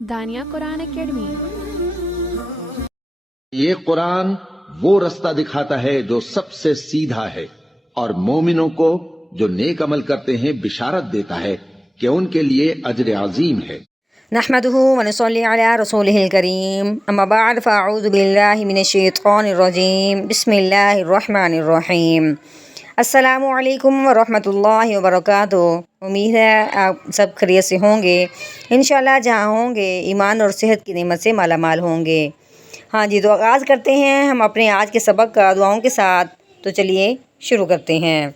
دانیہ قرآن academy. یہ قرآن وہ رستہ دکھاتا ہے جو سب سے سیدھا ہے، اور مومنوں کو جو نیک عمل کرتے ہیں بشارت دیتا ہے کہ ان کے لیے اجر عظیم ہے۔ نحمده ونصلي على رسوله الكريم، اما بعد فاعوذ بالله من الشیطان الرجیم، بسم اللہ الرحمن الرحیم۔ السلام علیکم ورحمۃ اللہ وبرکاتہ۔ امید ہے آپ سب خیریت سے ہوں گے، انشاءاللہ جہاں ہوں گے ایمان اور صحت کی نعمت سے مالا مال ہوں گے۔ ہاں جی، تو آغاز کرتے ہیں ہم اپنے آج کے سبق کا دعاؤں کے ساتھ۔ تو چلیے شروع کرتے ہیں۔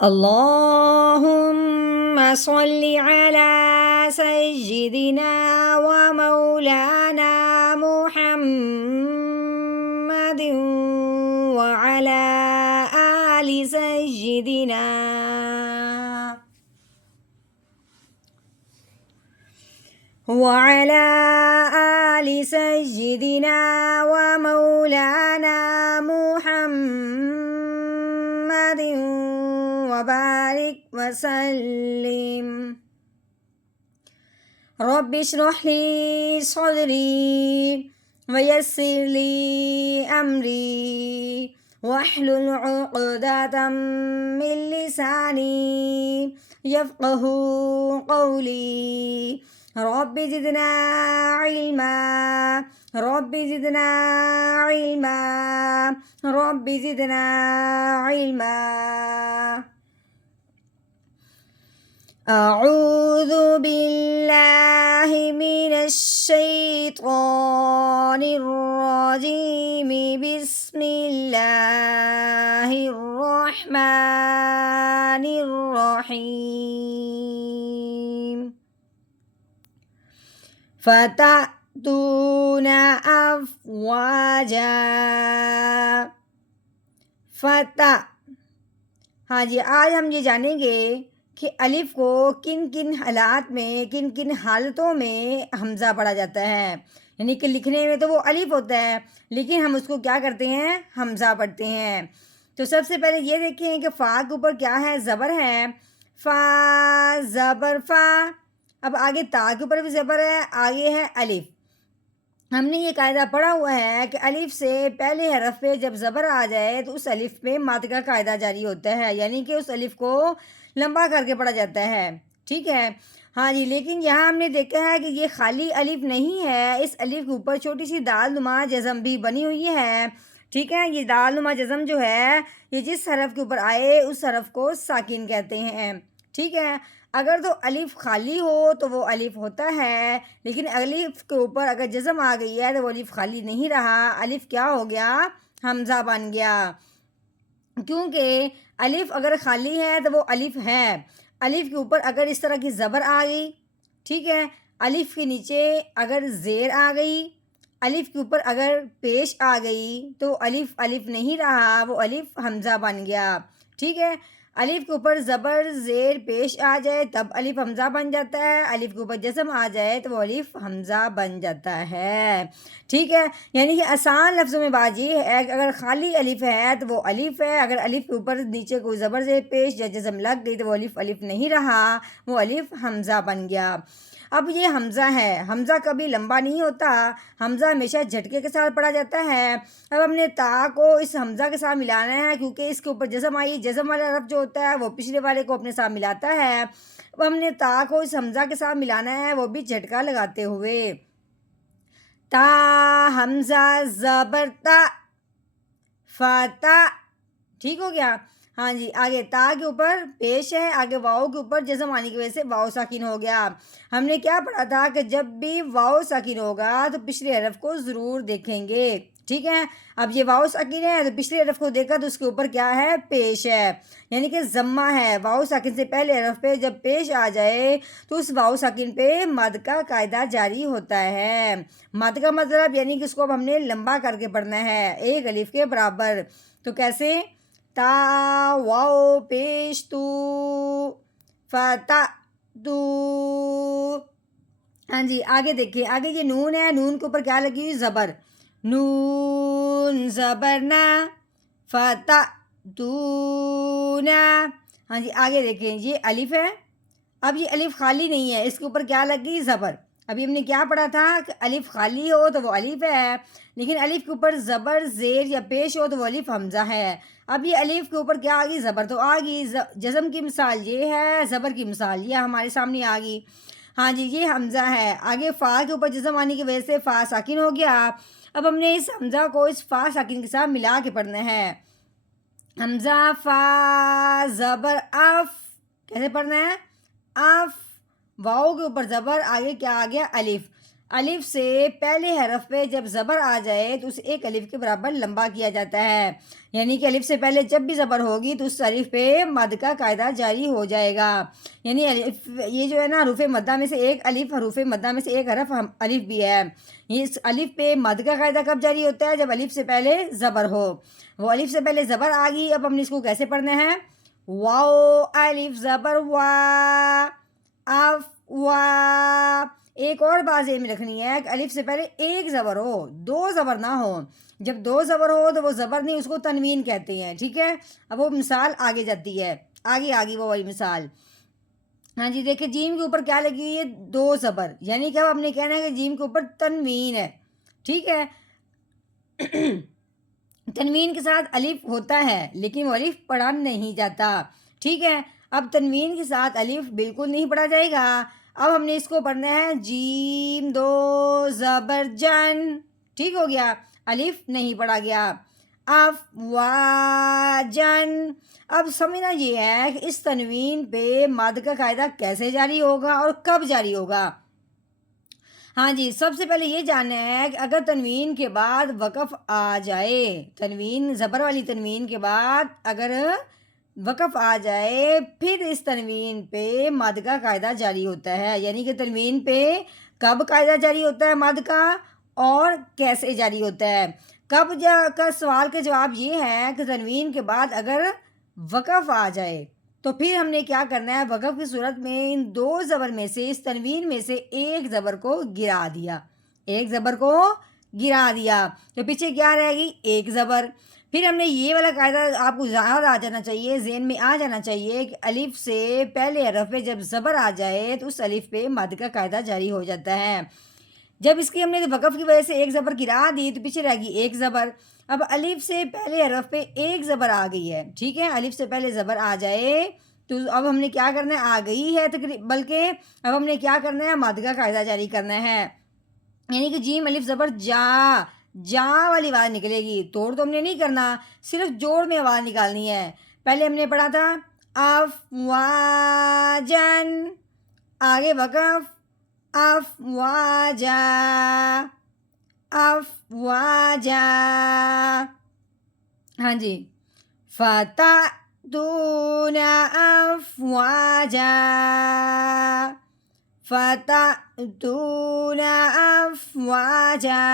اللہم صلی علی سیدنا و مولانا محمد وعلی آل سیدنا وعلى آل سيدنا ومولانا محمد وبارك وسلم۔ رب اشرح لي صدري ويسر لي أمري واحلل عقدة من لساني يفقه قولي۔ رب زدنا علما رب زدنا علما رب زدنا علما۔ اعوذ باللہ من الشیطان الرجیم، بسم اللہ الرحمن الرحیم۔ فتأتون افواجا۔ ہاں جی، آج ہم یہ جانیں گے کہ الف کو کن کن حالات میں، کن کن حالتوں میں حمزہ پڑھا جاتا ہے۔ یعنی کہ لکھنے میں تو وہ الف ہوتا ہے، لیکن ہم اس کو کیا کرتے ہیں؟ حمزہ پڑھتے ہیں۔ تو سب سے پہلے یہ دیکھیں کہ فا کے اوپر کیا ہے؟ زبر ہے، فا زبر فا۔ اب آگے تا کے اوپر بھی زبر ہے، آگے ہے الف۔ ہم نے یہ قاعدہ پڑھا ہوا ہے کہ الف سے پہلے حرف پہ جب زبر آ جائے تو اس الف پہ مد کا قاعدہ جاری ہوتا ہے، یعنی کہ اس الف کو لمبا کر کے پڑھا جاتا ہے، ٹھیک ہے۔ ہاں جی، لیکن یہاں ہم نے دیکھا ہے کہ یہ خالی الف نہیں ہے، اس الف کے اوپر چھوٹی سی دال نما جزم بھی بنی ہوئی ہے، ٹھیک ہے۔ یہ دال نما جزم جو ہے یہ جس حرف کے اوپر آئے اس حرف کو ساکن کہتے ہیں، ٹھیک ہے۔ اگر تو الف خالی ہو تو وہ الف ہوتا ہے، لیکن الف کے اوپر اگر جزم آ گئی ہے تو وہ الف خالی نہیں رہا، الف کیا ہو گیا؟ حمزہ بن گیا۔ کیونکہ الف اگر خالی ہے تو وہ الف ہے، الف کے اوپر اگر اس طرح کی زبر آ گئی، ٹھیک ہے، الف کے نیچے اگر زیر آ گئی، الف کے اوپر اگر پیش آ گئی تو الف الف نہیں رہا، وہ الف حمزہ بن گیا، ٹھیک ہے۔ الف کے اوپر زبر زیر پیش آ جائے تب الف حمزہ بن جاتا ہے، الف کے اوپر جزم آ جائے تو وہ الف حمزہ بن جاتا ہے، ٹھیک ہے۔ یعنی کہ آسان لفظوں میں بات یہ ہے کہ اگر خالی الف ہے تو وہ الف ہے، اگر الف کے اوپر نیچے کوئی زبر زیر پیش یا جزم لگ گئی تو وہ الف الف نہیں رہا، وہ الف حمزہ بن گیا۔ اب یہ حمزہ ہے، حمزہ کبھی لمبا نہیں ہوتا، حمزہ ہمیشہ جھٹکے کے ساتھ پڑھا جاتا ہے۔ اب ہم نے تا کو اس حمزہ کے ساتھ ملانا ہے، کیونکہ اس کے اوپر جزم آئی، جزم والا حرف جو ہوتا ہے وہ پچھلے والے کو اپنے ساتھ ملاتا ہے۔ اب ہم نے تا کو اس حمزہ کے ساتھ ملانا ہے، وہ بھی جھٹکا لگاتے ہوئے۔ تا حمزہ زبر تا، فتا، ٹھیک ہو گیا۔ ہاں جی، آگے تا کے اوپر پیش ہے، آگے واؤ کے اوپر جزم آنے کی وجہ سے واؤ ساکن ہو گیا۔ ہم نے کیا پڑھا تھا کہ جب بھی واؤ ساکن ہوگا تو پچھلے حرف کو ضرور دیکھیں گے، ٹھیک ہے۔ اب یہ واؤ ساکن ہے تو پچھلے حرف کو دیکھا تو اس کے اوپر کیا ہے؟ پیش ہے، یعنی کہ ضمہ ہے۔ واؤ ساکن سے پہلے حرف پہ جب پیش آ جائے تو اس واؤ ساکن پہ مد کا قاعدہ جاری ہوتا ہے۔ مد کا مطلب یعنی کہ اس کو اب ہم نے لمبا کر کے پڑھنا ہے، ایک الف کے برابر۔ تو کیسے؟ تا واؤ پیش تو فتا تو۔ ہاں جی، آگے دیکھیں، آگے یہ نون ہے، نون کے اوپر کیا لگی ہوئی؟ زبر، نون زبر نا، فتا ہاں جی آگے دیکھیں یہ الف ہے. اب یہ الف خالی نہیں ہے, اس کے اوپر کیا لگ گئی زبر. ابھی ہم نے کیا پڑھا تھا کہ الف خالی ہو تو وہ الف ہے, لیکن الف کے اوپر زبر زیر یا پیش ہو تو وہ الف حمزہ ہے. اب یہ الف کے اوپر کیا آ گئی, زبر تو آ گئی. جزم کی مثال یہ ہے, زبر کی مثال یہ ہمارے سامنے آ گئی. ہاں جی یہ حمزہ ہے. آگے فا کے اوپر جزم آنے کی وجہ سے فا ساکن ہو گیا. اب ہم نے اس حمزہ کو اس فا ساکن کے ساتھ ملا کے پڑھنا ہے. حمزہ فا زبر اف, کیسے پڑھنا ہے, اف. واؤ کے اوپر زبر, آگے کیا آ گیا الف. الف سے پہلے حرف پہ جب زبر آ جائے تو اسے ایک الف کے برابر لمبا کیا جاتا ہے. یعنی کہ الف سے پہلے جب بھی زبر ہوگی تو اس الف پہ مد کا قاعدہ جاری ہو جائے گا. یعنی الف یہ جو ہے نا حروف مدہ میں سے ایک الف, حروف مدہ میں سے ایک حرف الف بھی ہے. اس الف پہ مد کا قاعدہ کب جاری ہوتا ہے, جب الف سے پہلے زبر ہو. وہ الف سے پہلے زبر آ گئی. اب ہم نے اس کو کیسے پڑھنا ہے, واو الف زبر وا, اف وا. ایک اور بات ذہن میں رکھنی ہے کہ الف سے پہلے ایک زبر ہو, دو زبر نہ ہو. جب دو زبر ہو تو وہ زبر نہیں, اس کو تنوین کہتے ہیں. ٹھیک ہے, اب وہ مثال آگے جاتی ہے, آگے وہ والی مثال. ہاں جی دیکھیں جیم کے اوپر کیا لگی ہوئی ہے, دو زبر. یعنی کہ اب ہم نے کہنا ہے کہ جیم کے اوپر تنوین ہے. ٹھیک ہے, تنوین کے ساتھ الف ہوتا ہے لیکن وہ الف پڑھا نہیں جاتا. ٹھیک ہے, اب تنوین کے ساتھ الف بالکل نہیں پڑھا جائے گا. اب ہم نے اس کو پڑھنا ہے جیم دو زبر جن. ٹھیک ہو گیا, الف نہیں پڑھا گیا. اف وا جن. اب سمجھنا یہ ہے کہ اس تنوین پہ مد کا قاعدہ کیسے جاری ہوگا اور کب جاری ہوگا. ہاں جی سب سے پہلے یہ جاننا ہے کہ اگر تنوین کے بعد وقف آ جائے, تنوین زبر والی تنوین کے بعد اگر وقف آ جائے, پھر اس تنوین پہ مد کا قاعدہ جاری ہوتا ہے. یعنی کہ تنوین پہ کب قاعدہ جاری ہوتا ہے مد کا, اور کیسے جاری ہوتا ہے. کب کا سوال کا جواب یہ ہے کہ تنوین کے بعد اگر وقف آ جائے تو پھر ہم نے کیا کرنا ہے, وقف کی صورت میں ان دو زبر میں سے, اس تنوین میں سے ایک زبر کو گرا دیا, ایک زبر کو گرا دیا تو پیچھے کیا رہے گی, ایک زبر. پھر ہم نے یہ والا قاعدہ آپ کو یاد آ جانا چاہیے, ذہن میں آ جانا چاہیے کہ الف سے پہلے حرف پہ جب زبر آ جائے تو اس الف پہ مد کا قاعدہ جاری ہو جاتا ہے. جب اس کی ہم نے وقف کی وجہ سے ایک زبر گرا دی تو پیچھے رہ گئی ایک زبر. اب الف سے پہلے حرف پہ ایک زبر آ گئی ہے. ٹھیک ہے, الف سے پہلے زبر آ جائے تو اب ہم نے کیا کرنا ہے, آ گئی ہے بلکہ اب ہم نے کیا کرنا ہے, مد کا قاعدہ جاری کرنا ہے. یعنی کہ جیم الف زبر جا, جا والی آواز نکلے گی. توڑ تو ہم نے نہیں کرنا, صرف جوڑ میں آواز نکالنی ہے. پہلے ہم نے پڑھا تھا افواجن, آگے وقف افواجا, افواجا. ہاں جی, فتأتون افواجا, فتأتون افواجا.